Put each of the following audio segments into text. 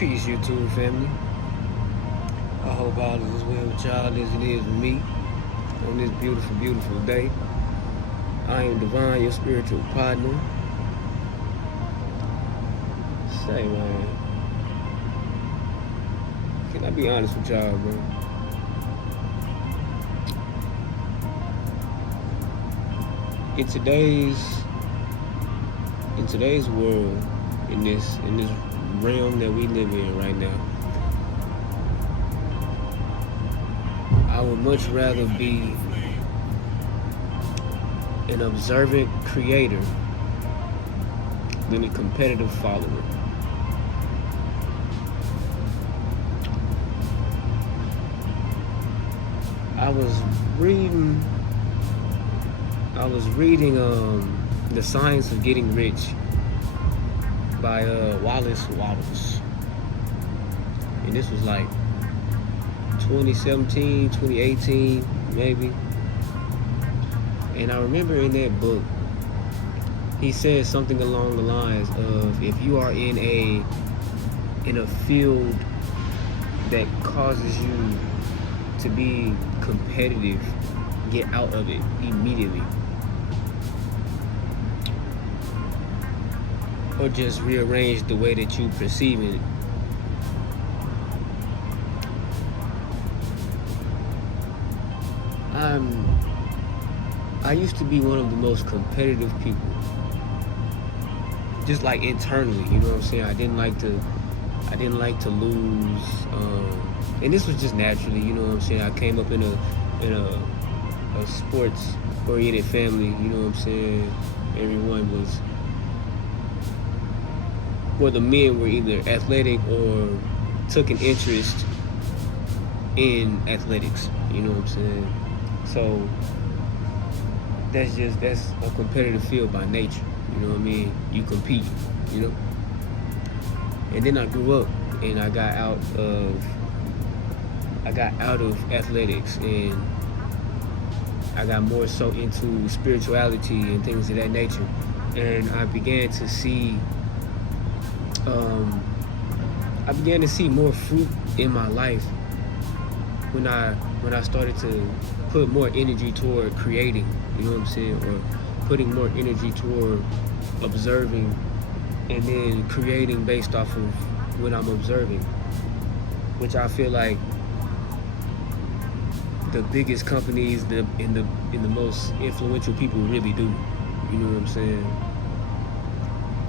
Peace, YouTube family. I hope all is well with y'all as it is with me on this beautiful, beautiful day. I am Divine, your spiritual partner. Say, man, can I be honest with y'all, bro? In today's world, in this realm that we live in right now, I would much rather be an observant creator than a competitive follower. I was reading The Science of Getting Rich by Wallace Wattles. And this was like 2017, 2018, maybe. And I remember in that book, he said something along the lines of, if you are in a field that causes you to be competitive, get out of it immediately. Or just rearrange the way that you perceive it. I used to be one of the most competitive people. Just like internally, you know what I'm saying? I didn't like to lose. And this was just naturally, you know what I'm saying? I came up in a sports oriented family, you know what I'm saying? Everyone was, well, the men were either athletic or took an interest in athletics, you know what I'm saying? So that's a competitive field by nature, you know what I mean? You compete, you know? And then I grew up and I got out of athletics, and I got more so into spirituality and things of that nature. And I began to see more fruit in my life when I started to put more energy toward creating, you know what I'm saying, or putting more energy toward observing and then creating based off of what I'm observing, which I feel like the biggest companies, and the most influential people really do, you know what I'm saying,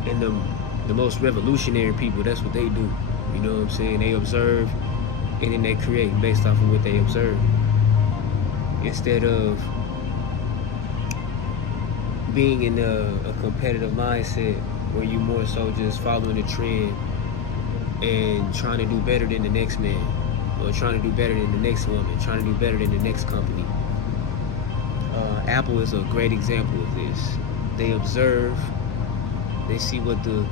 and the most revolutionary people, that's what they do, you know what I'm saying. They observe and then they create based off of what they observe, instead of being in a competitive mindset where you more so just following the trend and trying to do better than the next man, or trying to do better than the next woman, trying to do better than the next company. Apple is a great example of this. They observe, they see what the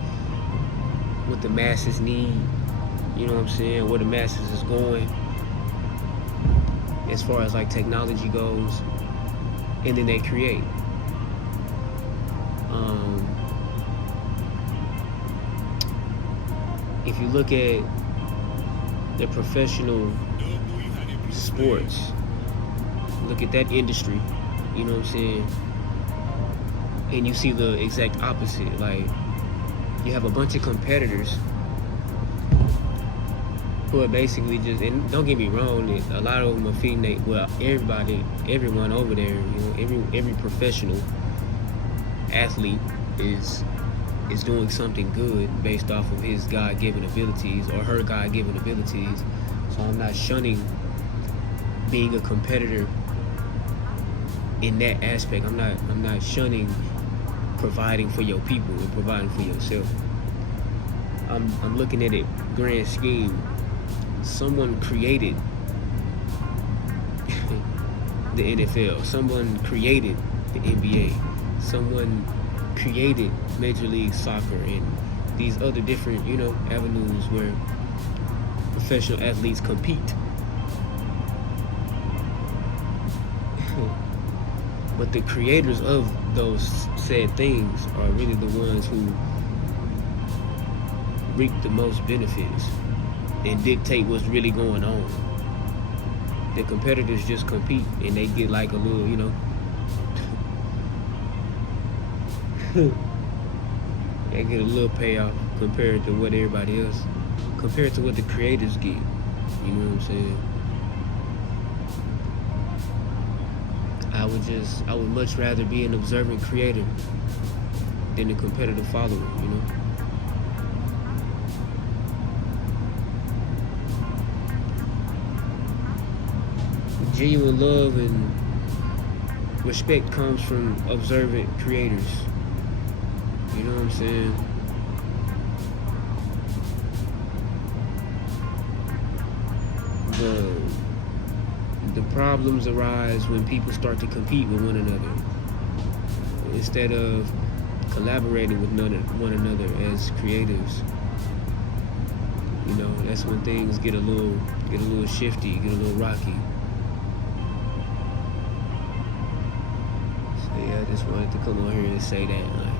masses need, you know what I'm saying, where the masses is going as far as like technology goes, and then they create. If you look at the professional sports, look at that industry, you know what I'm saying, and you see the exact opposite. Like, you have a bunch of competitors who are basically just, and don't get me wrong, a lot of them are feeding everyone over there, you know, every professional athlete is doing something good based off of his God-given abilities or her God-given abilities. So I'm not shunning being a competitor in that aspect. I'm not shunning providing for your people and providing for yourself. I'm looking at it grand scheme. Someone created the NFL. Someone created the NBA. Someone created Major League Soccer and these other different, you know, avenues where professional athletes compete. But the creators of those said things are really the ones who reap the most benefits and dictate what's really going on. The competitors just compete and they get like a little, you know, they get a little payoff compared to what everybody else, compared to what the creators get. You know what I'm saying? I would much rather be an observant creator than a competitive follower, you know? Genuine love and respect comes from observant creators. You know what I'm saying? The problems arise when people start to compete with one another instead of collaborating with one another as creatives. You know, that's when things get a little shifty, get a little rocky. So yeah, I just wanted to come on here and say that, like,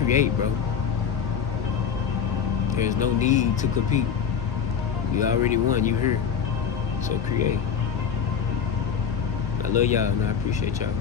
create, bro. There's no need to compete. You already won. You here. So create. I love y'all and I appreciate y'all.